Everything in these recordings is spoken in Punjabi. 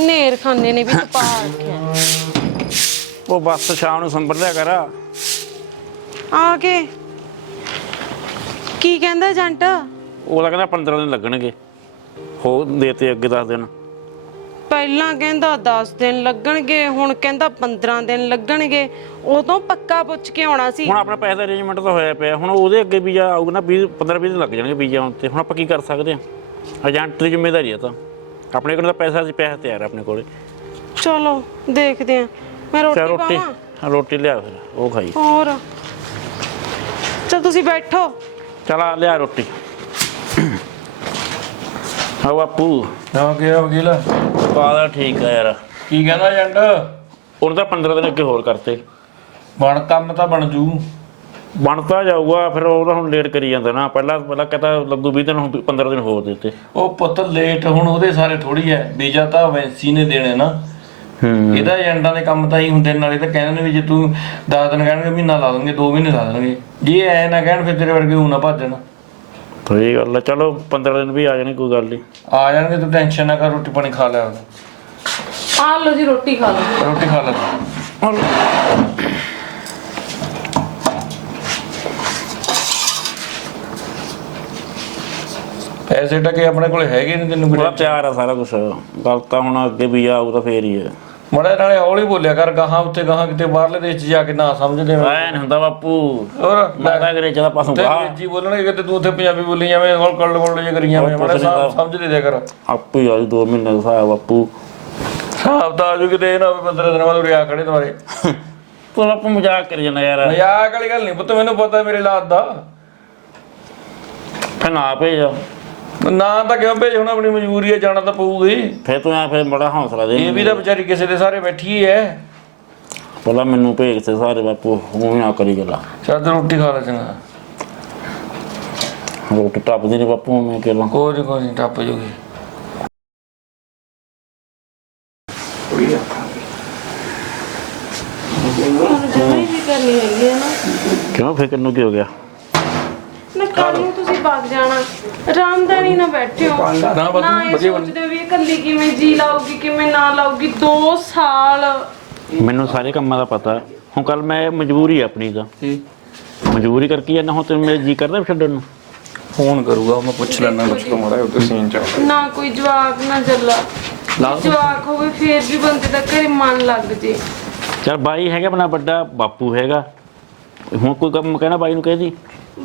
ਨੇਰ ਖਾਨੇ ਨੇ ਵੀ ਤਪਾ ਰੱਖਿਆ। ਉਹ ਬੱਸ ਸ਼ਾਮ ਨੂੰ ਸੰਭਰ ਲਿਆ ਕਰ। ਆ ਕੇ। ਕੀ ਕਹਿੰਦਾ ਏਜੰਟ ਉਹ ਤਾਂ ਕਹਿੰਦਾ 15 ਦਿਨ ਲੱਗਣਗੇ। ਹੋ ਦੇਤੇ ਅੱਗੇ 10 ਦਿਨ। ਪਹਿਲਾਂ ਕਹਿੰਦਾ 10 ਦਿਨ ਲੱਗਣਗੇ ਹੁਣ ਕਹਿੰਦਾ 15 ਦਿਨ ਲੱਗਣਗੇ। ਉਦੋਂ ਪੱਕਾ ਪੁੱਛ ਕੇ ਆਉਣਾ ਸੀ। ਹੁਣ ਆਪਣਾ ਪੈਸੇ ਦਾ ਅਰੇਂਜਮੈਂਟ ਤਾਂ ਹੋਇਆ ਪਿਆ। ਹੁਣ ਉਹਦੇ ਅੱਗੇ ਵੀਜ਼ਾ ਆਊਗਾ ਨਾ 20 15 20 ਦਿਨ ਲੱਗ ਜਾਣਗੇ ਵੀਜ਼ਾ ਆਉਣ ਤੇ। ਹੁਣ ਆਪਾਂ ਕੀ ਕਰ ਸਕਦੇ ਹਾਂ? ਏਜੰਟ ਦੀ ਜ਼ਿੰਮੇਵਾਰੀ ਹੈ ਤਾਂ। ਆਪਣੇ ਕੋਲ ਤਾਂ ਪੈਸਾ ਸੀ ਪੈਸਾ ਤਿਆਰ ਹੈ ਆਪਣੇ ਕੋਲੇ। ਚਲੋ ਦੇਖਦੇ ਆ। ਮੈਂ ਰੋਟੀ ਚਾ ਰੋਟੀ। ਪਾਵਾਂ? ਹਾਂ, ਰੋਟੀ ਲਿਆ ਫਿਰ ਉਹ ਖਾਈ। ਹੋਰ? ਚਲ ਤੁਸੀਂ ਬੈਠੋ। ਚਲ ਆ ਲਿਆ ਰੋਟੀ। ਹਾਂ ਬਾਪੂ। ਹਾਂ ਕੀ ਆ ਵਕੀਲ? ਪਾਦਾ ਠੀਕ ਆ ਯਾਰ। ਕੀ ਕਹਿੰਦਾ ਏਜੰਟ? ਹੁਣ ਤਾਂ 15 ਦਿਨ ਅੱਗੇ ਹੋਰ ਕਰਤੇ। ਬਣ ਕੰਮ ਤਾਂ ਬਣ ਜੂ। ਬਣਦਾ ਜਾਊਗਾ ਫਿਰ ਉਹ ਤਾਂ ਹੁਣ ਲੇਟ ਕਰੀ ਜਾਂਦਾ ਨਾ। ਪਹਿਲਾਂ ਪਹਿਲਾਂ ਕਹਤਾ ਲੱਗੂ 20 ਦਿਨ ਹੁਣ 15 ਦਿਨ ਹੋਰ ਦਿੱਤੇ। ਉਹ ਪੁੱਤ ਲੇਟ ਹੁਣ ਉਹਦੇ ਸਾਰੇ ਥੋੜੀ ਐ। ਵੀਜ਼ਾ ਤਾਂ ਵੈਂਸੀ ਨੇ ਦੇਣੇ ਨਾ। ਹੂੰ। ਇਹਦਾ ਏਜੰਟਾਂ ਦੇ ਕੰਮ ਤਾਂ ਹੀ ਹੁੰਦੇ ਨਾਲੇ ਤਾਂ ਕਹਿੰਦੇ ਨੇ ਵੀ ਜੇ ਤੂੰ 10 ਦਿਨ ਕਹਿਣਗੇ ਮਹੀਨਾ ਲਾ ਦੇਣਗੇ 2 ਮਹੀਨੇ ਲਾ ਦੇਣਗੇ ਜੇ ਐ ਨਾ ਕਹਿਣ ਫਿਰ ਤੇਰੇ ਵਰਗੇ ਉਹ ਨਾ ਭੱਜਣ ਸਹੀ ਗੱਲ ਹੈ ਚਲੋ 15 ਦਿਨ ਵੀ ਆ ਜਾਣੇ ਕੋਈ ਗੱਲ ਨਹੀਂ ਆ ਜਾਣਗੇ ਤੂੰ ਟੈਨਸ਼ਨ ਨਾ ਕਰ ਰੋਟੀ ਪਾਣੀ ਖਾ ਲੈ ਉਹਦਾ ਆ ਲਓ ਜੀ ਰੋਟੀ ਖਾ ਲਓ। ਰੋਟੀ ਖਾ ਲੈ। ਪੈਸੇ ਟਕੇ ਆਪਣੇ ਕੋਲ ਹੈਗੇ ਨਹੀਂ ਤੈਨੂੰ ਬੜਾ ਤਿਆਰ ਆ ਸਾਰਾ ਕੁਝ ਗੱਲ ਤਾਂ ਹੁਣ ਅੱਗੇ ਵੀ ਆਊ ਤਾਂ ਫੇਰ ਹੀ ਹੈ ਮੜਾ ਨਾਲੇ ਹੌਲੀ ਬੋਲਿਆ ਕਰ ਗਾਹਾਂ ਉੱਤੇ ਗਾਹਾਂ ਕਿਤੇ ਬਾਹਰਲੇ ਦੇਸ਼ 'ਚ ਜਾ ਕੇ ਨਾ ਸਮਝਦੇ ਹੋਣ। ਐ ਨਹੀਂ ਹੁੰਦਾ ਬਾਪੂ। ਹੋਰ ਮੈਂ ਤਾਂ ਅੰਗਰੇਜ਼ਾਂ ਦਾ ਪਾਸੋਂ ਤੇ ਬਾਹਰ। ਅੰਗਰੇਜ਼ੀ ਬੋਲਣਗੇ ਕਿਤੇ ਤੂੰ ਉੱਥੇ ਪੰਜਾਬੀ ਬੋਲੀ ਜਾਵੇਂ ਹੋਰ ਕੱਲ ਕੋਲ ਜੇ ਕਰੀ ਜਾਵੇਂ ਮੜਾ ਸਮਝ ਦੇ ਦਿਆ ਕਰ। ਆਪੇ ਆ 2 ਮਹੀਨੇ ਦਾ ਹਿਸਾਬ ਬਾਪੂ। ਸਾਫ਼ ਤਾਂ ਆਜੂ ਕਿਤੇ ਇਹ ਨਾ ਹੋਵੇ 15 ਦਿਨਾਂ ਬਾਅਦ ਰਿਆ ਖੜੇ ਤੁਹਾਰੇ ਤੂੰ ਬਾਪੂ ਮਜ਼ਾਕ ਕਰੀ ਜਾਂਦਾ ਯਾਰ। ਮਜ਼ਾਕ ਵਾਲੀ ਗੱਲ ਨਹੀਂ ਪੁੱਤ ਮੈਨੂੰ ਪਤਾ ਮੇਰੇ ਲਾਤ ਦਾ। ਫਿਰ ਨਾ ਭੇਜ। ਨਾ ਤਾਂ ਕਿਉਂ ਭੇਜ ਹੁਣ ਆਪਣੀ ਮਜਬੂਰੀ ਹੈ ਜਾਣਾ ਤਾਂ ਪਊਗੀ। ਫਿਰ ਤੂੰ ਆ ਫਿਰ ਬੜਾ ਹੌਸਲਾ ਦੇ ਇਹ ਵੀ ਤਾਂ ਵਿਚਾਰੀ ਕਿਸੇ ਦੇ ਸਾਰੇ ਬੈਠੀ ਹੈ। ਪਹਿਲਾਂ ਮੈਨੂੰ ਭੇਜ ਤੇ ਸਾਰੇ ਬਾਪੂ ਉਹ ਨਾ ਕਰੀ ਗੱਲਾਂ। ਚੱਲ ਤੂੰ ਰੋਟੀ ਖਾ ਲੈ ਚੰਗਾ। ਰੋਟੀ ਟੱਪਦੀ ਨਹੀਂ ਬਾਪੂ ਮੈਂ ਕਿਹਾ ਕੋਈ ਨੀ ਕੋਈ ਨੀ ਟੱਪ ਜੂਗੀ। ਜਮੀ ਵੀ ਕਰਨੀ ਹੈਗੀ ਹੈ ਨਾ। ਕਿਉਂ ਫਿਰ ਕਿੰਨੂੰ ਕੀ ਹੋ ਗਿਆ? ਨਾ ਕੱਲ ਨੂੰ ਤੁਸੀਂ ਭੱਗ ਜਾਣਾ। ਆਰਾਮਦਾਰੀ ਨਾਲ ਬੈਠੇ ਹੋ ਨਾ ਬਸ ਨਾ ਇਹ ਸੋਚਦੇ ਹੋ ਵੀ ਇਹ ਇਕੱਲੀ ਕਿਵੇਂ ਜੀ ਲਾਊਗੀ ਕਿਵੇਂ ਨਾ ਲਾਊਗੀ 2 ਸਾਲ। ਮੈਨੂੰ ਸਾਰੇ ਕੰਮਾਂ ਦਾ ਪਤਾ। ਹੁਣ ਕੱਲ ਮੈਂ ਮਜਬੂਰੀ ਆਪਣੀ ਤਾਂ। ਮਜਬੂਰੀ ਕਰਕੇ ਜਾਂ ਨਾ ਹੋ ਤੇ ਮੇਰੇ ਜੀ ਕਰਦਾ ਵੀ ਛੱਡਣ ਨੂੰ। ਫੋਨ ਕਰੂਗਾ ਮੈਂ ਪੁੱਛ ਲੈਣਾ ਕੁਝ ਤੋਂ ਮੜਾ ਉੱਤੇ ਸੀਨ ਚੱਲ ਨਾ ਕੋਈ ਜਵਾਕ ਨਾ ਜੱਲਾ। ਜਵਾਕ ਹੋਵੇ ਫੇਰ ਵੀ ਬੰਦੇ ਦਾ ਘਰੇ ਮਨ ਲੱਗ ਜੇ। ਚਲ ਬਾਈ ਹੈਗਾ ਆਪਣਾ ਵੱਡਾ ਬਾਪੂ ਹੈਗਾ। ਹੁਣ ਕੋਈ ਕੰਮ ਕਹਿਣਾ ਬਾਈ ਨੂੰ ਕਹਿ ਦੀ।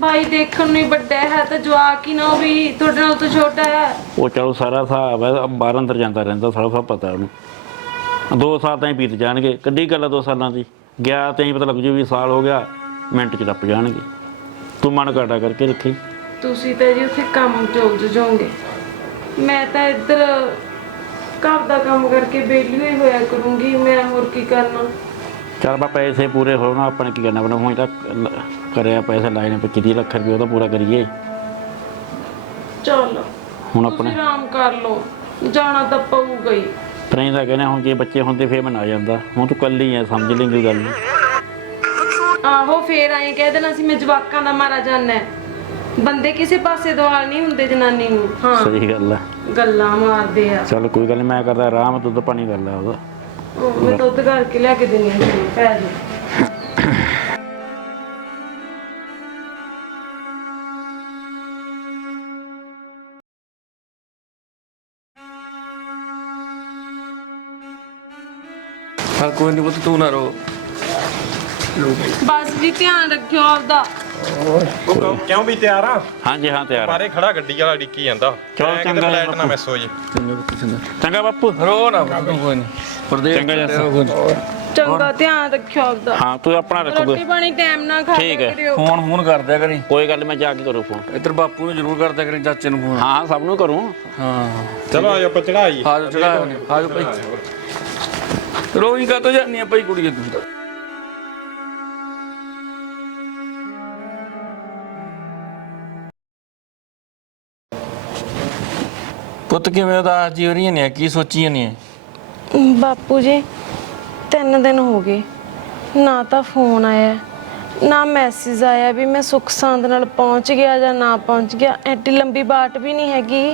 ਭਾਈ ਦੇਖਣ ਨੂੰ ਹੀ ਵੱਡਾ ਹੈ ਤਾਂ ਜਵਾਕ ਹੀ ਨਾ ਉਹ ਵੀ ਤੁਹਾਡੇ ਨਾਲ ਤਾਂ ਛੋਟਾ ਹੈ। ਉਹ ਚਲੋ ਸਾਰਾ ਹਿਸਾਬ ਹੈ ਬਾਹਰ ਅੰਦਰ ਜਾਂਦਾ ਰਹਿੰਦਾ ਸਾਰਾ ਸਭ ਪਤਾ ਉਹਨੂੰ। ਦੋ ਸਾਲ ਤਾਂ ਹੀ ਬੀਤ ਜਾਣਗੇ ਕੱਢੀ ਗੱਲ ਆ ਦੋ ਸਾਲਾਂ ਦੀ? ਗਿਆ ਤਾਂ ਹੀ ਪਤਾ ਲੱਗ ਜੂ ਵੀ ਸਾਲ ਹੋ ਗਿਆ ਮਿੰਟ ਚ ਟੱਪ ਜਾਣਗੇ। ਤੂੰ ਮਨ ਕਾਟਾ ਕਰਕੇ ਰੱਖੀ। ਤੁਸੀਂ ਤਾਂ ਜੀ ਉੱਥੇ ਕੰਮ ਚੋਲ ਜਾਓਗੇ। ਮੈਂ ਤਾਂ ਇੱਧਰ ਘਰ ਦਾ ਕੰਮ ਕਰਕੇ ਵਿਹਲੀ ਹੋਈ ਹੋਇਆ ਕਰੂੰਗੀ ਮੈਂ ਹੋਰ ਕੀ ਕਰਨਾ। ਚਲ ਬਾ ਪੈਸੇ ਪੂਰੇ ਹੋਣ ਆਪਾਂ ਨੇ ਕੀ ਕਰਨਾ? ਬਣਾ ਹੁਣ ਤਾਂ ਕਰਿਆ ਪੈਸੇ ਲਾਏ ਨੇ 25 ਲੱਖ ਰੁਪਏ ਉਹਦਾ ਪੂਰਾ ਕਰੀਏ। ਚਲੋ ਹੁਣ ਤੁਸੀਂ ਆਪਣੇ ਆਰਾਮ ਕਰ ਲਓ ਜਾਣਾ ਤਾਂ ਪਊਗਾ ਹੀ। ਟ੍ਰੇਨ ਦਾ ਕਹਿੰਦੇ ਹੁਣ ਜੇ ਬੱਚੇ ਹੁੰਦੇ ਫੇਰ ਮੈਂ ਨਾ ਜਾਂਦਾ। ਹੁਣ ਤੂੰ ਕੱਲੀ ਐ ਸਮਝ ਲੇਂਗੀ ਗੱਲ ਨੂੰ ਆਹੋ ਫੇਰ ਆਏ ਕਹਿ ਦੇਣਾ ਸੀ ਮੈਂ ਜਵਾਕਾਂ ਦਾ ਮਾਰਾ ਜਾਣਾ ਬੰਦੇ ਕਿਸੇ ਪਾਸੇ ਦਵਾਲ ਨਹੀਂ ਹੁੰਦੇ ਜਨਾਨੀ ਨੂੰ। ਹਾਂ। ਸਹੀ ਗੱਲ ਹੈ ਗੱਲਾਂ ਮਾਰਦੇ ਆ। ਚਲ ਕੋਈ ਗੱਲ ਨੀ ਮੈਂ ਕਰਦਾ ਆਰਾਮ ਦੁੱਧ ਪਾਣੀ ਕਰ ਲੈ ਉਹਦਾ। ਉਹ ਮੈਂ ਦੁੱਧ ਕਰਕੇ ਲਿਆ ਕੇ ਦਿੰਦੀ ਹਾਂ ਪੈ ਜੀ ਹਾਂ ਕੋਈ ਨਹੀਂ ਪੁੱਤ ਤੂੰ ਨਾ ਰੋ। ਬਸ ਜੀ ਧਿਆਨ ਰੱਖਿਓ ਆਪਦਾ। ਉਹ ਕਿਉਂ ਵੀ ਤਿਆਰ ਆ? ਹਾਂਜੀ ਹਾਂ ਤਿਆਰ ਆ। ਬਾਰੇ ਖੜਾ ਗੱਡੀ ਵਾਲਾ ਡਿੱਕੀ ਜਾਂਦਾ। ਚਲੋ ਐਂ ਕਿਤੇ ਚੰਗਾ ਜੀ ਫਲੈਟ ਨਾ ਮਿਸ ਹੋ ਜੇ। ਚੰਗਾ ਬਾਪੂ। ਰੋ ਨਾ ਕੋਈ ਨਹੀਂ ਪਰਦੇਸ ਚੰਗਾ ਜੱਸ। ਚੰਗਾ। ਧਿਆਨ ਰੱਖਿਓ ਆਪਦਾ। ਹਾਂ ਤੂੰ ਆਪਣਾ ਰੱਖ ਰੋਟੀ ਪਾਣੀ ਟਾਈਮ ਨਾਲ ਖਾ ਠੀਕ ਹੈ। ਕਰਿਓ। ਫੋਨ ਫੋਨ ਕਰ ਦਿਆ ਕਰੀ। ਕੋਈ ਗੱਲ ਨੀ, ਮੈਂ ਜਾ ਕੇ ਕਰੂ ਫੋਨ। ਇੱਧਰ ਬਾਪੂ ਨੂੰ ਜ਼ਰੂਰ ਕਰ ਦਿਆ ਕਰੀ ਚਾਚੇ ਨੂੰ ਫੋਨ। ਹਾਂ ਸਭ ਨੂੰ ਕਰੂੰ। ਹਾਂ। ਚਲੋ ਆਜੋ ਆਪਾਂ ਚੜਾਈ ਆਜੋ ਚੜਾ ਆਜੋ ਭਾਈ। ਰੋਈ ਕਾ ਤੋ ਜਾਨੀ ਆ ਭਾਈ ਕੁੜੀਏ ਤੂੰ ਤਾਂ? ਪੁੱਤ ਕਿਵੇਂ ਉਦਾਸ ਜੀ ਹੋ ਰਹੀ ਨੇ? ਕੀ ਸੋਚੀ ਨੇ? ਬਾਪੂ ਜੀ ਤਿੰਨ ਦਿਨ ਹੋ ਗਏ। ਨਾ ਤਾਂ ਫੋਨ ਆਇਆ ਨਾ ਮੈਸੇਜ ਆਇਆ ਵੀ ਮੈਂ ਸੁੱਖ ਸਾਂਦ ਨਾਲ ਪਹੁੰਚ ਗਿਆ ਜਾਂ ਨਾ ਪਹੁੰਚ ਗਿਆ। ਐਡੀ ਲੰਬੀ ਬਾਟ ਵੀ ਨਹੀਂ ਹੈਗੀ।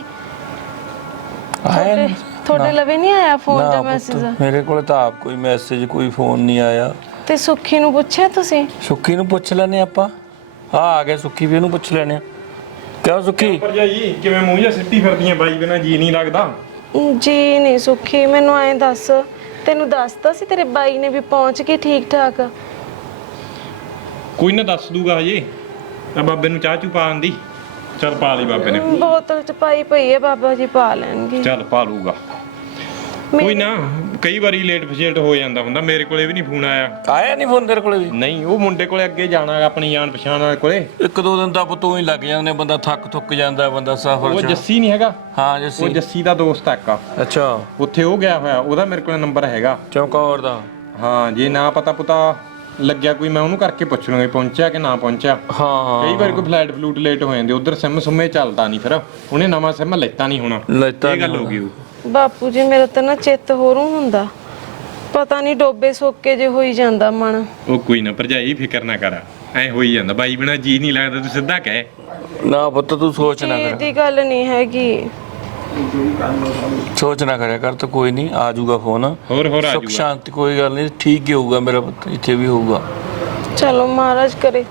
ਆਏ ਤੁਹਾਡੇ ਤੁਹਾਡੇ ਲਵੇ ਨਹੀਂ ਆਇਆ ਫੋਨ ਨਾ ਪੁੱਤ, ਮੈਸੇਜ ਮੇਰੇ ਕੋਲੇ ਤਾਂ ਆਪ ਕੋਈ ਮੈਸੇਜ ਕੋਈ ਫੋਨ ਨਹੀਂ ਆਇਆ। ਤੇ ਸੁੱਖੀ ਨੂੰ ਪੁੱਛਿਆ ਤੁਸੀਂ? ਸੁੱਖੀ ਨੂੰ ਪੁੱਛ ਲੈਨੇ ਆਪਾਂ। ਆ ਆ ਗਿਆ ਸੁੱਖੀ ਵੀ ਉਹਨੂੰ ਪੁੱਛ ਲੈਨੇ ਆ ਕਿਉਂ ਸੁੱਖੀ? ਭਰਜਾਈ ਕਿਵੇਂ ਮੂੰਹ ਜਿਹਾ ਸਿੱਟੀ ਫਿਰਦੀਆਂ ਬਾਈ ਬਿਨਾ ਜੀ ਨਹੀਂ ਲੱਗਦਾ। ਜੀ ਨਹੀਂ ਸੁੱਖੀ ਮੈਨੂੰ ਐਂ ਦੱਸ। ਤੈਨੂੰ ਦੱਸਤਾ ਸੀ ਤੇਰੇ ਬਾਈ ਨੇ ਵੀ ਪਹੁੰਚ ਕੇ ਠੀਕ ਠਾਕ ਕੋਈ ਨਾ ਦੱਸ ਦੂਗਾ ਹਜੇ। ਆ ਬਾਬੇ ਨੂੰ ਚਾਹ ਚੂ ਪਾਣ ਦੀ। ਚੱਲ ਪਾ ਲਈ ਬਾਬੇ ਨੇ। ਬੋਤਲ ਚ ਪਾਈ ਪਈ ਹੈ ਬਾਬਾ ਜੀ ਪਾ ਲੈਣਗੇ। ਚੱਲ ਪਾ ਲੂਗਾ ਕੋਈ ਨਾ ਕਈ ਵਾਰੀ ਲੇਟ ਫਜੇਟ ਹੋ ਜਾਂਦਾ ਹੁੰਦਾ ਮੇਰੇ ਕੋਲੇ ਵੀ ਨਹੀਂ ਫੋਨ ਆਇਆ। ਆਇਆ ਨਹੀਂ ਫੋਨ ਤੇਰੇ ਕੋਲੇ ਵੀ? ਨਹੀਂ ਉਹ ਮੁੰਡੇ ਕੋਲੇ ਅੱਗੇ ਜਾਣਾ ਆਪਣੀ ਜਾਣ ਪਛਾਣ ਵਾਲੇ ਕੋਲੇ। ਇੱਕ ਦੋ ਦਿਨ ਤਾਂ ਪੁੱਤੋਂ ਹੀ ਲੱਗ ਜਾਂਦੇ ਬੰਦਾ ਥੱਕ ਥੁੱਕ ਜਾਂਦਾ ਬੰਦਾ ਸਫ਼ਰ ਉਹ ਜੱਸੀ ਨਹੀਂ ਹੈਗਾ। ਹਾਂ ਉਹ ਜੱਸੀ ਜੱਸੀ ਦਾ ਦੋਸਤ ਆ ਇੱਕ। ਅੱਛਾ। ਉੱਥੇ ਉਹ ਗਿਆ ਹੋਇਆ ਉਹਦਾ ਮੇਰੇ ਕੋਲ ਨੰਬਰ ਹੈਗਾ। ਚੌਂਕੌਰ ਦਾ। ਹਾਂ ਜੇ ਨਾ ਪਤਾ ਪੁਤਾ ਲੱਗਿਆ ਕੋਈ ਮੈਂ ਉਹਨੂੰ ਕਰਕੇ ਪੁੱਛ ਵੀ ਪਹੁੰਚਿਆ ਕਿ ਨਾ ਪਹੁੰਚਿਆ। ਹਾਂ ਕਈ ਵਾਰ ਕੋਈ ਫਲਾਈਟ ਫਲੂਟ ਲੇਟ ਹੋ ਜਾਂਦੇ ਉਧਰ ਸਿਮ ਸੁਮੇ ਚੱਲਦਾ ਨਹੀਂ ਫਿਰ। ਉਹਨੇ ਨਵਾਂ ਸਿਮ ਲੈਤਾ ਨਹੀਂ ਹੋਣਾ। ਲੈਤਾ ਇਹ ਗੱਲ ਹੋ ਗਈ ਉਹ। ਬਾਪੂ ਜੀ ਮੇਰਾ ਤਾਂ ਨਾ ਚਿੱਤ ਹੋਰੂ ਹੁੰਦਾ। ਪਤਾ ਨਹੀਂ ਡੋਬੇ ਸੋਕੇ ਜੇ ਹੋਈ ਜਾਂਦਾ ਮਨ। ਉਹ ਕੋਈ ਨਾ ਭਰਜਾਈ ਫਿਕਰ ਨਾ ਕਰ। ਐ ਹੋਈ ਜਾਂਦਾ। ਬਾਈ ਬਿਨਾ ਜੀ ਨਹੀਂ ਲੱਗਦਾ ਤੂੰ ਸਿੱਧਾ ਕਹਿ। ਨਾ ਪੁੱਤ ਤੂੰ ਸੋਚ ਨਾ ਕਰ ਦੀ ਗੱਲ ਨਹੀਂ ਹੈਗੀ। ਸੋਚ ਨਾ ਕਰਿਆ ਕਰ ਤਾਂ ਕੋਈ ਨਹੀਂ ਆ ਜਾਊਗਾ ਫੋਨ। ਹੋਰ ਹੋਰ ਆ ਸੁਖ ਜਾਊਗਾ। ਸ਼ਾਂਤੀ ਕੋਈ ਗੱਲ ਨਹੀਂ ਠੀਕ ਹੀ ਹੋਊਗਾ ਮੇਰਾ ਪੁੱਤ ਇੱਥੇ ਵੀ ਹੋਊਗਾ। ਚਲੋ ਮਹਾਰਾਜ ਕਰੇ।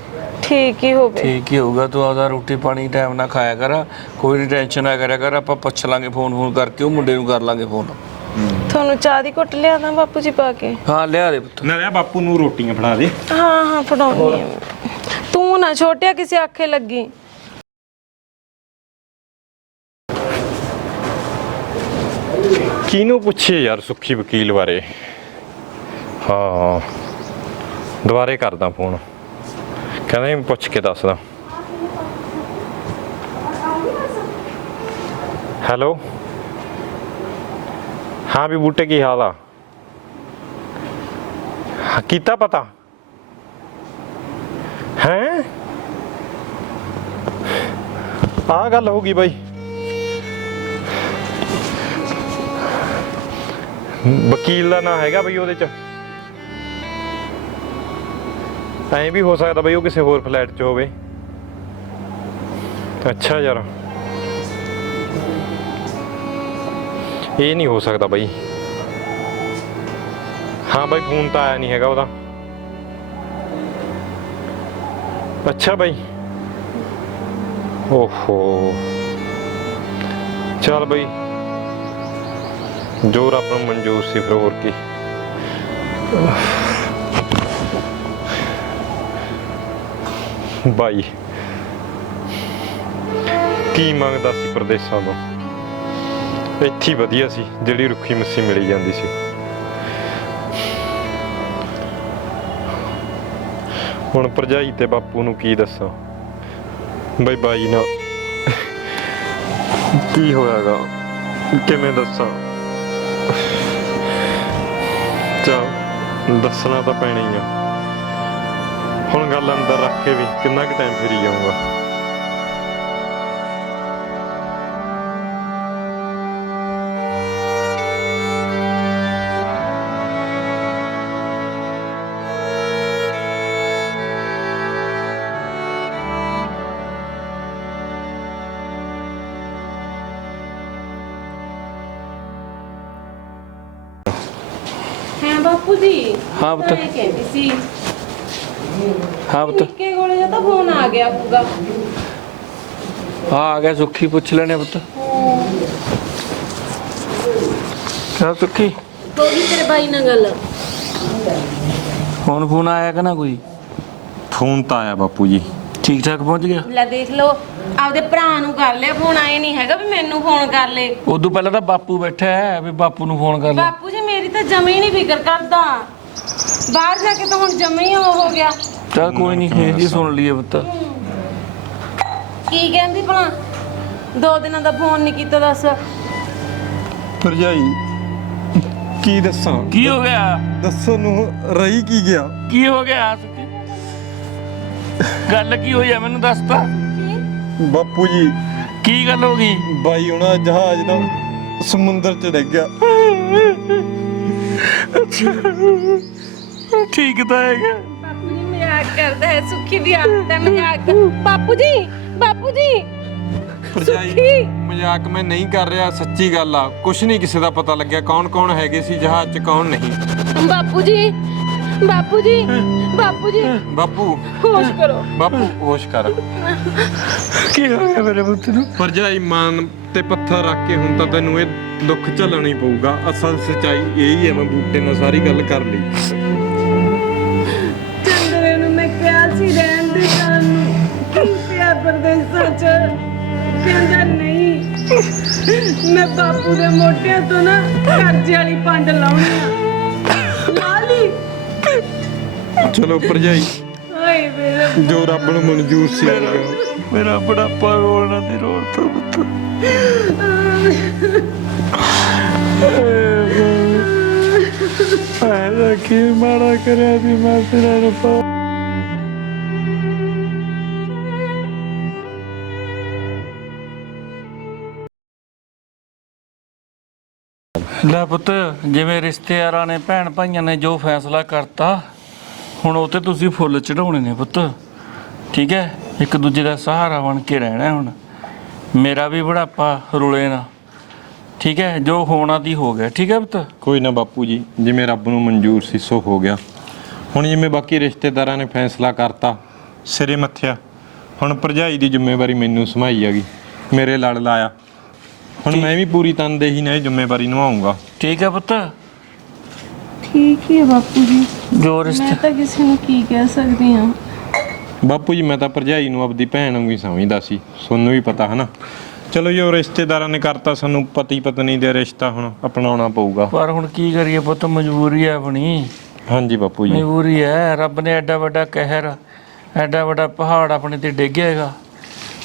ਠੀਕ ਹੀ ਹੋਵੇ। ਠੀਕ ਹੀ ਹੋਊਗਾ ਤੂੰ ਆਪਦਾ ਰੋਟੀ ਪਾਣੀ ਟਾਈਮ ਨਾਲ ਖਾਇਆ ਕਰ ਕੋਈ ਨਹੀਂ ਟੈਨਸ਼ਨ ਨਾ ਕਰਿਆ ਕਰ ਆਪਾਂ ਪੁੱਛ ਲਾਂਗੇ ਫੋਨ ਫੋਨ ਕਰਕੇ ਉਹ ਮੁੰਡੇ ਨੂੰ ਕਰ ਲਾਂਗੇ ਫੋਨ ਤੁਹਾਨੂੰ ਚਾਹ ਦੀ ਘੁੱਟ ਲਿਆ ਦਾਂ ਬਾਪੂ ਜੀ ਪਾ ਕੇ? ਹਾਂ ਲਿਆ ਦੇ ਪੁੱਤ। ਨਾ ਲੈ ਬਾਪੂ ਨੂੰ ਰੋਟੀਆਂ ਫੜਾ ਦੇ। ਹਾਂ ਹਾਂ ਫੜਾਉਣੀ ਆ। ਤੂੰ ਨਾ ਛੋਟਿਆ ਕਿਸੇ ਆਖੇ ਲੱਗੀ। ਕਿਹਨੂੰ ਪੁੱਛੇ ਯਾਰ ਸੁੱਖੀ ਵਕੀਲ ਬਾਰੇ? ਹਾਂ ਦੁਬਾਰੇ ਕਰਦਾ ਫੋਨ ਕਹਿੰਦਾ ਮੈਂ ਪੁੱਛ ਕੇ ਦੱਸਦਾ ਹੈਲੋ ਹਾਂ ਵੀ ਬੂਟੇ ਕੀ ਹਾਲ ਆ ਕੀਤਾ ਪਤਾ ਹੈ ਆ ਗੱਲ ਹੋ ਗਈ ਬਾਈ ਵਕੀਲ ਦਾ ਨਾਂ ਹੈਗਾ ਬਈ ਉਹਦੇ ਚ ਐਂ ਵੀ ਹੋ ਸਕਦਾ ਬਈ ਉਹ ਕਿਸੇ ਹੋਰ ਫਲੈਟ 'ਚ ਹੋਵੇ। ਅੱਛਾ ਯਾਰ। ਇਹ ਨਹੀਂ ਹੋ ਸਕਦਾ ਬਈ। ਹਾਂ ਬਈ, ਫੋਨ ਤਾਂ ਆਇਆ ਨਹੀਂ ਹੈਗਾ ਉਹਦਾ। ਅੱਛਾ ਬਈ। ਓਹੋ। ਚੱਲ ਬਈ। ਜੋ ਰੱਬ ਨੂੰ ਮਨਜ਼ੂਰ ਸੀ ਫਿਰ ਹੋਰ ਕੀ। ਬਾਈ। ਕੀ ਮੰਗਦਾ ਸੀ ਪ੍ਰਦੇਸਾਂ ਤੋਂ? ਇੱਥੇ ਵਧੀਆ ਸੀ, ਜਿਹੜੀ ਰੁੱਖੀ ਮੱਸੀ ਮਿਲੀ ਜਾਂਦੀ ਸੀ। ਹੁਣ ਭਰਜਾਈ ਤੇ ਬਾਪੂ ਨੂੰ ਕੀ ਦੱਸਾਂ? ਬਈ ਬਾਈ ਨਾ, ਕੀ ਹੋਇਆਗਾ? ਕਿਵੇਂ ਦੱਸਾਂ? ਚਲ, ਦੱਸਣਾ ਤਾਂ ਪੈਣਾ ਹੀ ਆ। ਹੁਣ ਗੱਲ ਅੰਦਰ ਰੱਖ ਕੇ ਵੀ ਕਿੰਨਾ ਕੁ ਟਾਈਮ ਫਿਰੀ ਜਾਊਗਾ। ਹਾਂ ਬਾਪੂ ਜੀ ਹਾਂ ਪੁੱਤ। ਕਹਿੰਦੀ ਸੀ ਹਾਂ ਪੁੱਤ। ਨਿੱਕੇ ਕੋਲੇ ਜਾਂ ਤਾਂ ਫੋਨ ਆ ਗਿਆ ਪੂਗਾ ਹਾਂ ਆ ਗਿਆ ਸੁੱਖੀ ਪੁੱਛ ਲੈਣੇ ਪੁੱਤ। ਕਿਆ ਸੁੱਖੀ। ਹੋ ਗਈ ਤੇਰੇ ਬਾਈ ਨਾਲ ਗੱਲ। ਫੋਨ ਫੋਨ ਆਇਆ ਕਿ ਨਾ ਕੋਈ? ਫੋਨ ਤਾਂ ਆਇਆ ਬਾਪੂ ਜੀ। ਠੀਕ ਠਾਕ ਪਹੁੰਚ ਗਿਆ? ਲੈ ਦੇਖ ਲਓ ਆਪਦੇ ਭਰਾ ਨੂੰ ਕਰ ਲਿਆ ਫੋਨ ਆਏ ਨਹੀਂ ਹੈਗਾ ਵੀ ਮੈਨੂੰ ਫੋਨ ਕਰ ਲੈ। ਉਦੋਂ ਪਹਿਲਾਂ ਤਾਂ ਬਾਪੂ ਬੈਠਾ ਹੈ ਵੀ ਬਾਪੂ ਨੂੰ ਫੋਨ ਕਰ ਲੈ। ਬਾਪੂ ਜੀ ਮੇਰੀ ਤਾਂ ਜਮੇ ਹੀ ਨਹੀਂ ਫਿਕਰ ਕਰਦਾ। ਬਾਹਰ ਜਾ ਕੇ ਤਾਂ ਹੁਣ ਜਮੇ ਹੀ ਉਹ ਹੋ ਗਿਆ। ਚਲ ਕੋਈ ਨਹੀਂ ਇਹ ਜੀ ਸੁਣ ਲਈਏ ਪੁੱਤ। ਕੀ ਕਹਿੰਦੀ ਭਲਾ? ਦੋ ਦਿਨਾਂ ਦਾ ਫੋਨ ਨਹੀਂ ਕੀਤਾ ਦੱਸ। ਭਰਜਾਈ ਕੀ ਦੱਸਾਂ? ਕੀ ਹੋ ਗਿਆ? ਦੱਸਣ ਨੂੰ ਰਹੀ ਕੀ ਗਿਆ? ਕੀ ਹੋ ਗਿਆ? ਸੁੱਖੀ ਗੱਲ ਕੀ ਹੋਈ ਆ ਮੈਨੂੰ ਦੱਸ ਤਾ। ਬਾਪੂ ਜੀ। ਕੀ ਗੱਲ ਹੋ ਗਈ? ਬਾਈ ਉਹਨਾਂ ਦਾ ਜਹਾਜ਼ ਨਾ ਸਮੁੰਦਰ 'ਚ ਡਿੱਗ ਗਿਆ। ਠੀਕ ਤਾਂ ਹੈਗਾ। ਬਾਪੂ ਜੀ ਮਜ਼ਾਕ ਕਰਦਾ ਹੈ ਸੁੱਖੀ ਵੀ ਆਉਂਦਾ ਮਜ਼ਾਕ ਬਾਪੂ ਜੀ ਬਾਪੂ ਜੀ ਭਰਜਾਈ ਮਜ਼ਾਕ ਮੈਂ ਨਹੀਂ ਕਰ ਰਿਹਾ ਸੱਚੀ ਗੱਲ ਆ। ਕੁਛ ਨਹੀਂ ਕਿਸੇ ਦਾ ਪਤਾ ਲੱਗਿਆ ਕੌਣ ਕੌਣ ਹੈਗੇ ਸੀ ਜਹਾਜ਼ 'ਚ ਕੌਣ ਨਹੀਂ। ਬਾਪੂ ਜੀ ਬਾਪੂ ਜੀ ਬਾਪੂ ਜੀ। ਬਾਪੂ ਹੋਸ਼ ਕਰੋ। ਬਾਪੂ ਹੋਸ਼ ਕਰ। ਕੀ ਹੋ ਗਿਆ ਮੇਰੇ ਪੁੱਤ ਨੂੰ? ਭਰਜਾਈ ਮਾਨ ਤੇ ਪੱਥਰ ਰੱਖ ਕੇ ਹੁਣ ਤਾਂ ਤੈਨੂੰ ਇਹ ਦੁੱਖ ਝੱਲਣਾ ਹੀ ਪਊਗਾ। ਅਸਲ ਸਚਾਈ ਇਹ ਹੀ ਹੈ ਮੈਂ ਬੂਟੇ ਨਾਲ ਸਾਰੀ ਗੱਲ ਕਰ ਲਈ। ਕਹਿੰਦਾ ਨਹੀਂ। ਮੈਂ ਬਾਪੂ ਦੇ ਮੋਢਿਆਂ ਤੋਂ ਨਾ ਕਰਜ਼ੇ ਵਾਲੀ ਪੰਡ ਲਾਉਣੀ ਆ। ਲਾ ਲਈ। ਚਲੋ ਭਰਜਾਈ। ਹਾਏ ਮੇਰਾ ਜੋ ਰੱਬ ਨੂੰ ਮਨਜ਼ੂਰ ਸੀ ਮੇਰਾ ਬੜਾਪਾ ਰੋਣਾ ਤੇ ਰੋਣ ਤੋਂ ਪੁੱਤ। ਐਦਾ ਕੀ ਮਾੜਾ ਕਰਿਆ ਸੀ ਮੈਂ ਤੇਰਾ ਰੱਬਾ ਲੈ ਪੁੱਤ, ਜਿਵੇਂ ਰਿਸ਼ਤੇਦਾਰਾਂ ਨੇ, ਭੈਣ ਭਾਈਆਂ ਨੇ ਜੋ ਫੈਸਲਾ ਕਰਤਾ, ਹੁਣ ਉਹ ਤੇ ਤੁਸੀਂ ਫੁੱਲ ਚੜਾਉਣੇ ਨੇ ਪੁੱਤ। ਠੀਕ ਹੈ? ਇੱਕ ਦੂਜੇ ਦਾ ਸਹਾਰਾ ਬਣ ਕੇ ਰਹਿਣਾ ਹੁਣ। ਮੇਰਾ ਵੀ ਬੁਢਾਪਾ ਰੁਲੇ ਨਾ। ਠੀਕ ਹੈ? ਜੋ ਹੋਣਾ ਦੀ ਹੋ ਗਿਆ। ਠੀਕ ਹੈ ਪੁੱਤ? ਕੋਈ ਨਾ ਬਾਪੂ ਜੀ, ਜਿਵੇਂ ਰੱਬ ਨੂੰ ਮਨਜ਼ੂਰ ਸੀ, ਸੋ ਹੋ ਗਿਆ। ਹੁਣ ਜਿਵੇਂ ਬਾਕੀ ਰਿਸ਼ਤੇਦਾਰਾਂ ਨੇ ਫੈਸਲਾ ਕਰਤਾ, ਸਿਰੇ ਮੱਥਿਆ। ਹੁਣ ਭਰਜਾਈ ਦੀ ਜ਼ਿੰਮੇਵਾਰੀ ਮੈਨੂੰ ਸਮਾਈ ਹੈਗੀ ਮੇਰੇ ਲੜ ਲਾਇਆ। ਹੁਣ ਮੈਂ ਵੀ ਪੂਰੀ ਤਨਦੇਹੀ ਨਾਲ ਇਹ ਜ਼ਿੰਮੇਵਾਰੀ ਨਿਭਾਉਂਗਾ। ਠੀਕ ਹੈ ਪੁੱਤ? ਠੀਕ ਹੀ ਹੈ ਬਾਪੂ ਜੀ। ਜੋ ਰਿਸ਼ਤੇ ਮੈਂ ਤਾਂ ਕਿਸੇ ਨੂੰ ਕੀ ਕਹਿ ਸਕਦੀ ਹਾਂ। ਬਾਪੂ ਜੀ ਮੈਂ ਤਾਂ ਭਰਜਾਈ ਨੂੰ ਆਪਦੀ ਭੈਣ ਵਾਂਗੂ ਹੀ ਸਮਝਦਾ ਸੀ। ਸੋਨੂੰ ਵੀ ਪਤਾ ਹਨਾ? ਚਲੋ ਜੀ ਉਹ ਰਿਸ਼ਤੇਦਾਰਾਂ ਨੇ ਕਰਤਾ ਸਾਨੂੰ ਪਤੀ ਪਤਨੀ ਦੇ ਰਿਸ਼ਤਾ ਹੁਣ ਅਪਣਾਉਣਾ ਪਊਗਾ। ਪਰ ਹੁਣ ਕੀ ਕਰੀਏ ਪੁੱਤ ਮਜਬੂਰੀ ਹੈ ਆਪਣੀ। ਹਾਂਜੀ ਬਾਪੂ ਜੀ। ਮਜਬੂਰੀ ਹੈ ਰੱਬ ਨੇ ਐਡਾ ਵੱਡਾ ਕਹਿਰ ਐਡਾ ਵੱਡਾ ਪਹਾੜ ਆਪਣੇ ਤੇ ਡਿੱਗਿਆ ਹੈਗਾ।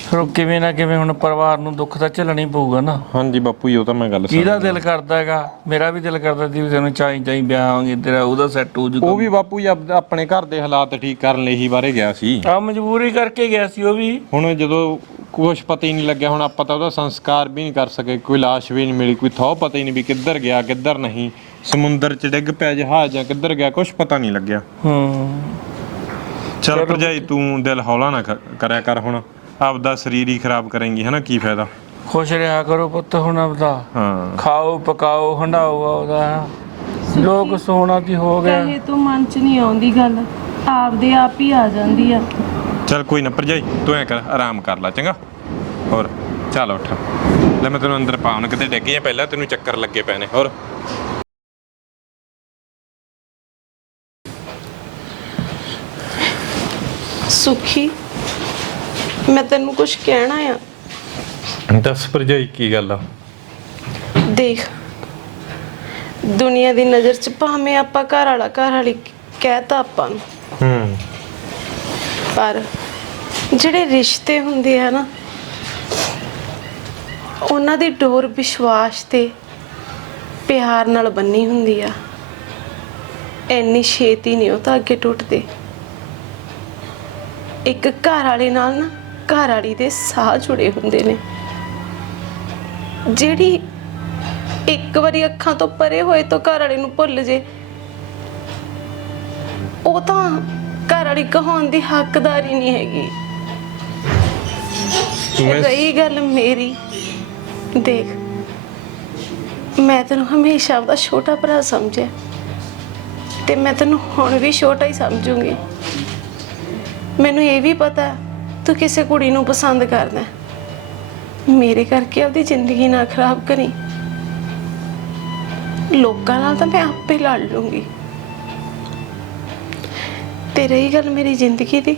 ਫਿਰ ਉਹ ਕਿਵੇਂ ਨਾ ਕਿਵੇਂ ਹੁਣ ਪਰਿਵਾਰ ਨੂੰ ਦੁੱਖ ਤਾਂ ਝੱਲਣਾ ਹੀ ਪਊਗਾ ਨਾ। ਹਾਂਜੀ ਬਾਪੂ ਜੀ ਉਹ ਤਾਂ ਮੈਂ ਗੱਲ ਕਿਹਦਾ ਸਮਝਦਾ ਦਿਲ ਕਰਦਾ ਹੈਗਾ? ਮੇਰਾ ਵੀ ਦਿਲ ਕਰਦਾ ਸੀ ਵੀ ਤੈਨੂੰ ਚਾਈ ਚਾਈ ਵਿਆਹ ਆਵਾਂਗੇ ਤੇਰਾ ਉਹਦਾ ਸੈੱਟ ਹੋ ਜੂਗਾ। ਉਹ ਵੀ ਬਾਪੂ ਜੀ ਆਪਣੇ ਘਰ ਦੇ ਹਾਲਾਤ ਠੀਕ ਕਰਨ ਲਈ ਹੀ ਬਾਰੇ ਗਿਆ ਸੀ। ਆ ਮਜਬੂਰੀ ਕਰਕੇ ਗਿਆ ਸੀ ਉਹ ਵੀ। ਹੁਣ ਜਦੋਂ ਕੁਛ ਪਤਾ ਹੀ ਨਹੀਂ ਲੱਗਿਆ ਹੁਣ ਆਪਾਂ ਤਾਂ ਉਹਦਾ ਸੰਸਕਾਰ ਵੀ ਨਹੀਂ ਕਰ ਸਕੇ। ਕੋਈ ਲਾਸ਼ ਵੀ ਨਹੀਂ ਮਿਲੀ ਕੋਈ ਥੋ ਪਤਾ ਹੀ ਨਹੀਂ ਵੀ ਕਿੱਧਰ ਗਿਆ ਕਿੱਧਰ ਨਹੀਂ। ਸਮੁੰਦਰ 'ਚ ਡਿੱਗ ਪਿਆ ਜਹਾਜ਼ ਜਾਂ ਕਿੱਧਰ ਗਿਆ ਕੁਛ ਪਤਾ ਨਹੀਂ ਲੱਗਿਆ। ਹੂੰ। ਚਲ ਭਰਜਾਈ ਤੂੰ ਦਿਲ ਹੌਲਾ ਨਾ ਕ- ਕਰਿਆ ਕਰ ਹੁਣ। ਆਪਦਾ ਸਰੀਰ ਹੀ ਖਰਾਬ ਕਰੇਂਗੀ ਹਨਾ? ਕੀ ਫਾਇਦਾ? ਖੁਸ਼ ਰਿਹਾ ਕਰੋ ਪੁੱਤ ਹੁਣ ਆਪਦਾ। ਹਾਂ। ਖਾਓ ਪਕਾਓ ਹੰਡਾਓ ਉਹਦਾ ਲੋਕ ਸੋਨਾ ਦੀ ਹੋ ਗਿਆ? ਕਹੇ ਤੋਂ ਮਨ ਚ ਨਹੀਂ ਆਉਂਦੀ ਗੱਲ। ਆਪਦੇ ਆਪ ਹੀ ਆ ਜਾਂਦੀ ਆ। ਚਲ ਕੋਈ ਨਾ ਭਰਜਾਈ ਤੂੰ ਐ ਕਰ ਆਰਾਮ ਕਰ ਲੈ ਚੰਗਾ? ਹੋਰ ਚੱਲ ਉੱਠ। ਲੈ ਮੈਂ ਤੈਨੂੰ ਅੰਦਰ ਪਾਉਣ ਕਿਤੇ ਡਿੱਗ ਗਿਆ ਪਹਿਲਾਂ ਤੈਨੂੰ ਚੱਕਰ ਲੱਗੇ ਪਏ ਨੇ ਹੋਰ। ਸੁਖੀ ਮੈਂ ਤੈਨੂੰ ਕੁਝ ਕਹਿਣਾ ਆ। ਦੱਸ ਭਰਜਾਈ ਕੀ ਗੱਲ ਆ? ਦੇਖ ਦੁਨੀਆ ਦੀ ਨਜ਼ਰ ਚ ਭਾਵੇਂ ਆਪਾਂ ਘਰ ਵਾਲਾ ਘਰ ਵਾਲੀ ਕਹਿਤਾ ਆਪਾਂ ਨੂੰ। ਹੂੰ। ਪਰ ਜਿਹੜੇ ਰਿਸ਼ਤੇ ਹੁੰਦੇ ਆ ਨਾ ਉਹਨਾਂ ਦੀ ਡੋਰ ਵਿਸ਼ਵਾਸ ਤੇ ਪਿਆਰ ਨਾਲ ਬੰਨੀ ਹੁੰਦੀ ਆ। ਇੰਨੀ ਛੇਤੀ ਨਹੀਂ ਉਹ ਤਾਂ ਅੱਗੇ ਟੁੱਟਦੇ। ਇੱਕ ਘਰ ਵਾਲੇ ਨਾਲ ਨਾ ਘਰ ਵਾਲੀ ਦੇ ਸਾਹ ਜੁੜੇ ਹੁੰਦੇ ਨੇ। ਜਿਹੜੀ ਇੱਕ ਵਾਰੀ ਅੱਖਾਂ ਤੋਂ ਪਰੇ ਹੋਏ ਤੋਂ ਘਰ ਵਾਲੇ ਨੂੰ ਭੁੱਲ ਜੇ। ਉਹ ਤਾਂ ਘਰ ਵਾਲੀ ਕਹਾਉਣ ਦੀ ਹੱਕਦਾਰੀ ਨਹੀਂ ਹੈਗੀ। ਮੈਂ ਰਹੀ ਗੱਲ ਮੇਰੀ। ਦੇਖ ਮੈਂ ਤੈਨੂੰ ਹਮੇਸ਼ਾ ਆਪਦਾ ਛੋਟਾ ਭਰਾ ਸਮਝਿਆ। ਤੇ ਮੈਂ ਤੈਨੂੰ ਹੁਣ ਵੀ ਛੋਟਾ ਹੀ ਸਮਝੂੰਗੀ। ਮੈਨੂੰ ਇਹ ਵੀ ਪਤਾ ਤੂੰ ਕਿਸੇ ਕੁੜੀ ਨੂੰ ਪਸੰਦ ਕਰਦਾ ਹੈ। ਮੇਰੇ ਕਰਕੇ ਆਪਦੀ ਜ਼ਿੰਦਗੀ ਨਾ ਖਰਾਬ ਕਰੀ। ਲੋਕਾਂ ਨਾਲ ਤਾਂ ਮੈਂ ਆਪੇ ਲੜ ਲੂੰਗੀ। ਤੇ ਰਹੀ ਗੱਲ ਮੇਰੀ ਜ਼ਿੰਦਗੀ ਦੀ।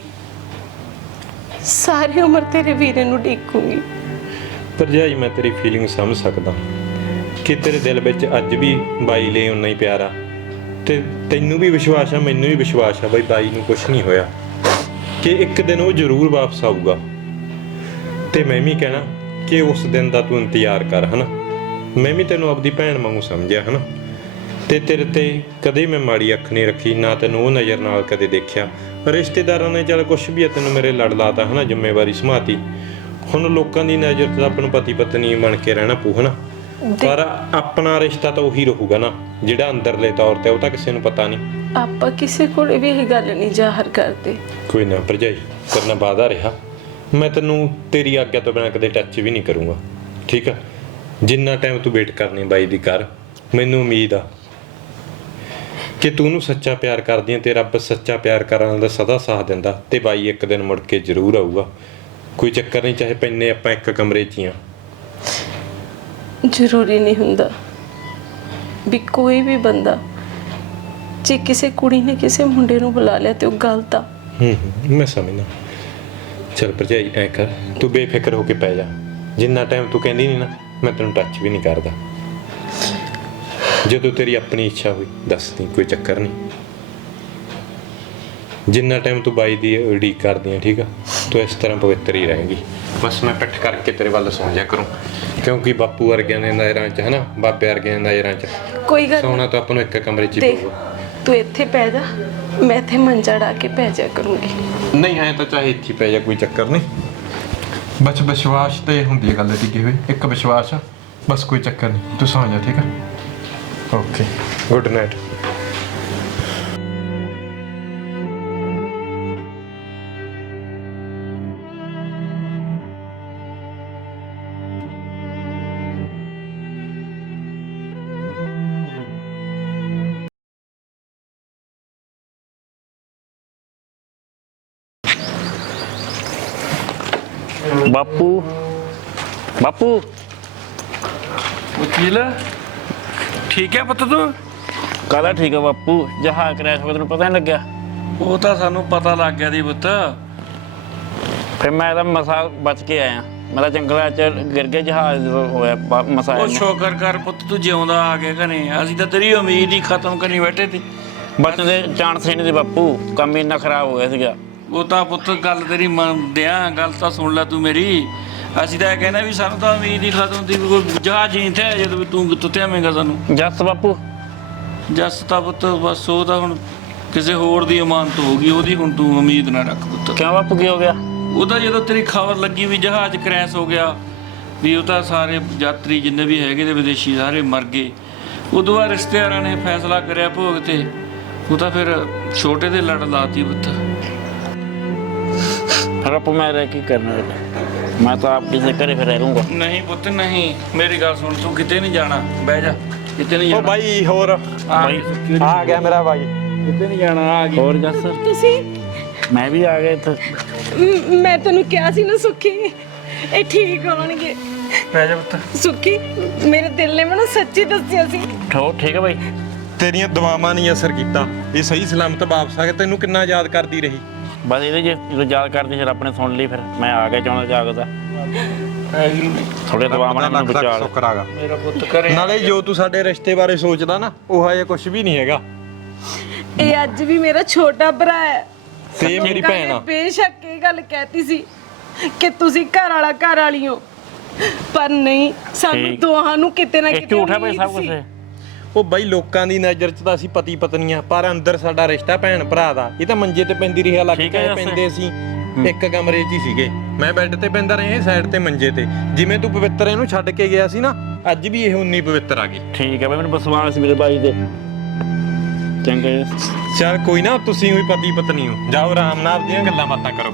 ਸਾਰੀ ਉਮਰ ਤੇਰੇ ਵੀਰੇ ਨੂੰ ਢੀਕੂੰਗੀ ਭਰਜਾਈ, ਮੈਂ ਤੇਰੀ ਫੀਲਿੰਗ ਸਮਝ ਸਕਦਾ ਕਿ ਤੇਰੇ ਦਿਲ ਵਿੱਚ ਅੱਜ ਵੀ ਬਾਈ ਲਈ ਉਨਾ ਹੀ ਪਿਆਰ ਆ। ਤੇ ਤੈਨੂੰ ਵੀ ਵਿਸ਼ਵਾਸ ਆ, ਮੈਨੂੰ ਵੀ ਵਿਸ਼ਵਾਸ ਆ ਬਈ ਬਾਈ ਨੂੰ ਕੁਝ ਨਹੀਂ ਹੋਇਆ। ਕਿ ਇੱਕ ਦਿਨ ਉਹ ਜ਼ਰੂਰ ਵਾਪਸ ਆਊਗਾ। ਤੇ ਮੈਂ ਵੀ ਕਹਿਣਾ ਕਿ ਉਸ ਦਿਨ ਦਾ ਤੂੰ ਇੰਤਜ਼ਾਰ ਕਰ, ਹਨਾ? ਮੈਂ ਵੀ ਤੈਨੂੰ ਆਪਦੀ ਭੈਣ ਵਾਂਗੂ ਸਮਝਿਆ, ਹਨਾ? ਤੇ ਤੇਰੇ ਤੇ ਕਦੇ ਮੈਂ ਮਾੜੀ ਅੱਖ ਨਹੀਂ ਰੱਖੀ, ਨਾ ਤੈਨੂੰ ਉਹ ਨਜ਼ਰ ਨਾਲ ਕਦੇ ਦੇਖਿਆ। ਰਿਸ਼ਤੇਦਾਰਾਂ ਨੇ ਚੱਲ ਕੁਛ ਵੀ ਤੈਨੂੰ ਮੇਰੇ ਲੜ ਲਾਤਾ, ਹਨਾ? ਜ਼ਿੰਮੇਵਾਰੀ ਸਮਾਤੀ ਹੁਣ ਲੋਕਾਂ ਦੀ ਨਜ਼ਰ 'ਚ ਆਪਾਂ ਨੂੰ ਪਤੀ ਪਤਨੀ ਬਣ ਕੇ ਰਹਿਣਾ ਪਊ, ਹਨਾ? ਪਰ ਆਪਣਾ ਰਿਸ਼ਤਾ ਤਾਂ ਉਹੀ ਰਹੂਗਾ ਨਾ ਜਿਹੜਾ ਅੰਦਰਲੇ ਤੌਰ ਤੇ ਉਹ ਤਾਂ ਕਿਸੇ ਨੂੰ ਪਤਾ ਨਹੀਂ। ਆਪਾਂ ਕਿਸੇ ਕੋਲੇ ਵੀ ਇਹ ਗੱਲ ਨਹੀਂ ਜ਼ਾਹਰ ਕਰਦੇ। ਕੋਈ ਨਾ ਭਰਜਾਈ ਕਰਨਾ ਵਾਦਾ ਰਿਹਾ। ਮੈਂ ਤੈਨੂੰ ਤੇਰੀ ਆਗਿਆ ਤੋਂ ਬਿਨਾਂ ਕਦੇ ਟੱਚ ਵੀ ਨਹੀਂ ਕਰੂੰਗਾ ਠੀਕ ਆ? ਜਿੰਨਾ ਟਾਈਮ ਤੂੰ ਵੇਟ ਕਰਨੀ ਬਾਈ ਦੀ ਕਰ ਮੈਨੂੰ ਉਮੀਦ ਆ ਕਿ ਤੂੰ ਉਹਨੂੰ ਸੱਚਾ ਪਿਆਰ ਕਰਦੀ ਹੈ ਤੇ ਰੱਬ ਸੱਚਾ ਪਿਆਰ ਕਰਨ ਦਾ ਸਦਾ ਸਾਥ ਦਿੰਦਾ ਤੇ ਬਾਈ ਇੱਕ ਦਿਨ ਮੁੜ ਕੇ ਜ਼ਰੂਰ ਆਊਗਾ। ਕੋਈ ਚੱਕਰ ਨਹੀਂ ਚਾਹੇ ਪੈਨੇ ਆਪਾਂ ਇੱਕ ਕਮਰੇ 'ਚ ਹੀ ਆ। ਜ਼ਰੂਰੀ ਨਹੀਂ ਹੁੰਦਾ ਵੀ ਕੋਈ ਵੀ ਬੰਦਾ ਜੇ ਕਿਸੇ ਕੁੜੀ ਨੇ ਕਿਸੇ ਮੁੰਡੇ ਨੂੰ ਬੁਲਾ ਲਿਆ ਤੇ ਉਹ ਗਲਤ ਆ। ਹੂੰ ਹੂੰ, ਮੈਂ ਸਮਝਦਾ। ਚਲ ਭਰਜਾਈ ਐ ਕਰ ਤੂੰ ਬੇਫਿਕਰ ਹੋ ਕੇ ਪੈ ਜਾ। ਜਿੰਨਾ ਟਾਈਮ ਤੂੰ ਕਹਿੰਦੀ ਨਹੀਂ ਨਾ ਮੈਂ ਤੈਨੂੰ ਟੱਚ ਵੀ ਨਹੀਂ ਕਰਦਾ। ਜਦੋਂ ਤੇਰੀ ਆਪਣੀ ਇੱਛਾ ਹੋਈ ਦੱਸ ਦੀ ਕੋਈ ਚੱਕਰ ਨਹੀਂ ਜਿੰਨਾ ਟਾਈਮ ਤੂੰ ਬਾਈ ਦੀ ਉਡੀਕ ਕਰਦੀ ਆ ਠੀਕ ਆ ਤੂੰ ਇਸ ਤਰ੍ਹਾਂ ਪਵਿੱਤਰ ਹੀ ਰਹੇਂਗੀ ਬਸ ਮੈਂ ਪਿੱਠ ਕਰਕੇ ਤੇਰੇ ਵੱਲ ਸੌਂ ਜਾ ਕਰੂੰ। ਕਿਉਂਕਿ ਬਾਪੂ ਵਰਗਿਆਂ ਦੇ ਨਜ਼ਰਾਂ 'ਚ ਹਨਾ? ਬਾਬੇ ਵਰਗਿਆਂ ਦੇ ਨਜ਼ਰਾਂ 'ਚ। ਕੋਈ ਗੱਲ ਸੌਣਾ ਤਾਂ ਆਪਾਂ ਨੂੰ ਇੱਕ ਕਮਰੇ 'ਚ ਹੀ ਦੇਖ ਪਊਗਾ। ਤੂੰ ਇੱਥੇ ਪੈ ਜਾ ਮੈਂ ਇੱਥੇ ਮੰਜਾ ਡਾ ਕੇ ਪੈ ਜਾ ਕਰੂੰਗੀ। ਨਹੀਂ ਹੈ ਤਾਂ ਚਾਹੇ ਇੱਥੇ ਹੀ ਪੈ ਜਾ ਕੋਈ ਚੱਕਰ ਨਹੀਂ। ਬਸ ਵਿਸ਼ਵਾਸ ਤੇ ਹੁੰਦੀ ਹੈ ਗੱਲ ਟਿਕੀ ਹੋਈ। ਇੱਕ ਵਿਸ਼ਵਾਸ ਆ ਬਸ ਕੋਈ ਚੱਕਰ ਨਹੀਂ। ਤੂੰ ਸੌਂ ਜਾ ਠੀਕ ਆ? ਓਕੇ। ਗੁੱਡ ਨਾਈਟ ਠੀਕ ਹੈ ਪੁੱਤ ਤੂੰ? ਕਾਹਦਾ ਠੀਕ ਆ ਬਾਪੂ? ਜਹਾਜ਼ ਕ੍ਰੈਸ਼ ਹੋਇਆ ਤੈਨੂੰ ਪਤਾ ਨਹੀਂ ਲੱਗਿਆ। ਉਹ ਤਾਂ ਸਾਨੂੰ ਪਤਾ ਲੱਗ ਗਿਆ ਦੀ ਪੁੱਤ। ਫਿਰ ਮੈਂ ਤਾਂ ਮਸਾ ਬਚ ਕੇ ਆਇਆ। ਮੈਂ ਤਾਂ ਜੰਗਲਾਂ 'ਚ ਗਿਰ ਗਿਆ ਜਹਾਜ਼ ਹੋਇਆ ਬ- ਮਸਾ ਉਹ ਸ਼ੁਕਰ ਕਰ ਪੁੱਤ ਤੂੰ ਜਿਉਂਦਾ ਆ ਗਿਆ ਘਰੇ। ਅਸੀਂ ਤਾਂ ਤੇਰੀ ਉਮੀਦ ਹੀ ਖਤਮ ਕਰੀ ਬੈਠੇ ਤੇ ਬਚਣ ਦੇ ਚਾਂਸ ਹੀ ਨਹੀਂ ਸੀ ਬਾਪੂ ਕੰਮ ਹੀ ਇੰਨਾ ਖਰਾਬ ਹੋ ਗਿਆ ਸੀਗਾ। ਉਹ ਤਾਂ ਪੁੱਤ ਗੱਲ ਤੇਰੀ ਮੰਨਦਿਆਂ ਗੱਲ ਤਾਂ ਸੁਣ ਲੈ ਤੂੰ ਮੇਰੀ। ਅਸੀਂ ਤਾਂ ਇਹ ਕਹਿੰਦੇ ਵੀ ਸਾਨੂੰ ਤਾਂ ਉਮੀਦ ਹੀ ਖਤਮ ਦੀ ਵੀ ਕੋਈ ਜਹਾਜ਼ ਹੀ ਨਹੀਂ ਥਿਆ ਜਦੋਂ ਵੀ ਤੂੰ ਕਿੱਥੋਂ ਧਿਆਵੇਂਗਾ ਸਾਨੂੰ। ਜੱਸ ਬਾਪੂ। ਜੱਸ ਤਾਂ ਪੁੱਤ ਬਸ ਉਹ ਤਾਂ ਹੁਣ ਕਿਸੇ ਹੋਰ ਦੀ ਇਮਾਨਤ ਹੋ ਗਈ ਉਹਦੀ ਹੁਣ ਤੂੰ ਉਮੀਦ ਨਾ ਰੱਖ ਪੁੱਤ। ਕਿਉਂ ਬਾਪੂ ਕੀ ਹੋ ਗਿਆ? ਉਹਦਾ ਜਦੋਂ ਤੇਰੀ ਖਬਰ ਲੱਗੀ ਵੀ ਜਹਾਜ਼ ਕ੍ਰੈਸ਼ ਹੋ ਗਿਆ ਵੀ ਉਹ ਤਾਂ ਸਾਰੇ ਯਾਤਰੀ ਜਿੰਨੇ ਵੀ ਹੈਗੇ ਤੇ ਵਿਦੇਸ਼ੀ ਸਾਰੇ ਮਰ ਗਏ। ਉਦੋਂ ਬਾਅਦ ਰਿਸ਼ਤੇਦਾਰਾਂ ਨੇ ਫੈਸਲਾ ਕਰਿਆ ਭੋਗ ਤੇ ਉਹ ਤਾਂ ਫਿਰ ਛੋਟੇ ਦੇ ਲੜ ਲਾਤੀ ਪੁੱਤ। ਰੱਬ ਮੈਂ ਰਹਿ ਕੀ ਕਰਨਾ ਹੈ? ਮੈਂ ਤਾਂ ਆਪ ਕਿਸੇ ਘਰੇ ਫਿਰ ਰਹਿ ਲੂੰਗਾ ਨਹੀਂ ਪੁੱਤ ਨਹੀਂ। ਮੇਰੀ ਗੱਲ ਸੁਣ ਤੂੰ ਕਿਤੇ ਨਹੀਂ ਜਾਣਾ। ਬਹਿ ਜਾ। ਕਿਤੇ ਨਹੀਂ ਉਹ ਜਾਣਾ। ਬਾਈ ਹੋਰ? ਆ ਬਾਈ, ਗਈ, ਆ ਗਿਆ ਮੇਰਾ ਬਾਈ। ਕਿਤੇ ਨਹੀਂ ਜਾਣਾ ਆ ਗਈ। ਹੋਰ ਜੱਸ ਤੁਸੀਂ? ਮੈਂ ਵੀ ਆ ਗਿਆ ਇੱਥੇ। ਮ- ਮੈਂ ਤੈਨੂੰ ਕਿਹਾ ਸੀ ਨਾ ਸੁੱਖੀ। ਇਹ ਠੀਕ ਹੋਣਗੇ। ਬਹਿ ਜਾ ਪੁੱਤ। ਸੁੱਖੀ ਮੇਰੇ ਦਿਲ ਨੇ ਮੈਨੂੰ ਸੱਚੀ ਦੱਸਿਆ ਸੀ। ਠੋ ਠੀਕ ਹੈ ਬਾਈ। ਤੇਰੀਆਂ ਦੁਆਵਾਂ ਨਹੀਂ ਅਸਰ ਕੀਤਾ। ਇਹ ਸਹੀ ਸਲਾਮਤ ਵਾਪਸ ਆ ਗਿਆ ਤੈਨੂੰ ਕਿੰਨਾ ਯਾਦ ਕਰਦੀ ਰਹੀ। ਬਸ ਇਹਦੇ ਜੇ ਜਦੋਂ ਯਾਦ ਕਰਦੀ ਰੱਬ ਨੇ ਸੁਣ ਲਈ ਫਿਰ ਮੈਂ ਆ ਗਿਆ ਚਾਹੁੰਦਾ ਜਾਗਦਾ। ਥੋੜੇ ਦਬਾਅ ਨਾਲ ਮੈਨੂੰ ਬਚਾ ਲਿਆ। ਕਰਾਗਾ ਮੇਰਾ ਪੁੱਤ ਕਰੇ। ਨਾਲੇ ਜੋ ਤੂੰ ਸਾਡੇ ਰਿਸ਼ਤੇ ਬਾਰੇ ਸੋਚਦਾ ਨਾ ਉਹ ਹਜੇ ਕੁਝ ਵੀ ਨਹੀਂ ਹੈਗਾ। ਇਹ ਅੱਜ ਵੀ ਮੇਰਾ ਛੋਟਾ ਭਰਾ ਹੈ। ਤੇ ਮੇਰੀ ਭੈਣ ਆ। ਬੇਸ਼ੱਕ ਇਹ ਗੱਲ ਕਹਿਤੀ ਸੀ ਕਿ ਤੁਸੀਂ ਘਰ ਵਾਲਾ ਘਰ ਵਾਲੀ ਹੋ। ਪਰ ਨਹੀਂ ਸਾਨੂੰ। ਦੋਹਾਂ ਨੂੰ ਕਿਤੇ ਨਾ ਇਹ ਕਿਤੇ ਝੂਠ ਹੈ ਬਈ ਸਭ ਕੁਝ ਸੀ। ਉਹ ਬਾਈ ਲੋਕਾਂ ਦੀ ਨਜ਼ਰ 'ਚ ਤਾਂ ਅਸੀਂ ਪਤੀ ਪਤਨੀਆਂ ਪਰ ਅੰਦਰ ਸਾਡਾ ਰਿਸ਼ਤਾ ਭੈਣ ਭਰਾ ਦਾ। ਇਹ ਤਾਂ ਮੰਜੇ ਤੇ ਪੈਂਦੀ ਰਹੀ ਲੱਗ ਠੀਕ ਹੈ ਕੇ ਜੱਸ। ਪੈਂਦੇ ਸੀ ਇੱਕ ਕਮਰੇ 'ਚ ਹੀ ਸੀਗੇ। ਮੈਂ ਬੈੱਡ ਤੇ ਪੈਂਦਾ ਰਿਹਾ ਸਾਈਡ ਤੇ ਮੰਜੇ ਤੇ। ਜਿਵੇਂ ਤੂੰ ਪਵਿੱਤਰ ਇਹਨੂੰ ਛੱਡ ਕੇ ਗਿਆ ਸੀ ਨਾ ਅੱਜ ਵੀ ਇਹ ਉਨੀ ਪਵਿੱਤਰ ਆ ਗਈ। ਠੀਕ ਹੈ ਬਈ ਮੈਨੂੰ ਵਿਸ਼ਵਾਸ ਸੀ ਮੇਰੇ ਬਾਈ ਤੇ ਚੰਗਾ ਜੀ। ਚਲ ਕੋਈ ਨਾ ਤੁਸੀਂ ਵੀ ਪਤੀ ਪਤਨੀ ਹੋ। ਜਾਓ ਆਰਾਮ ਨਾਲ ਆਪਦੀਆਂ ਗੱਲਾਂ ਬਾਤਾਂ ਕਰੋ।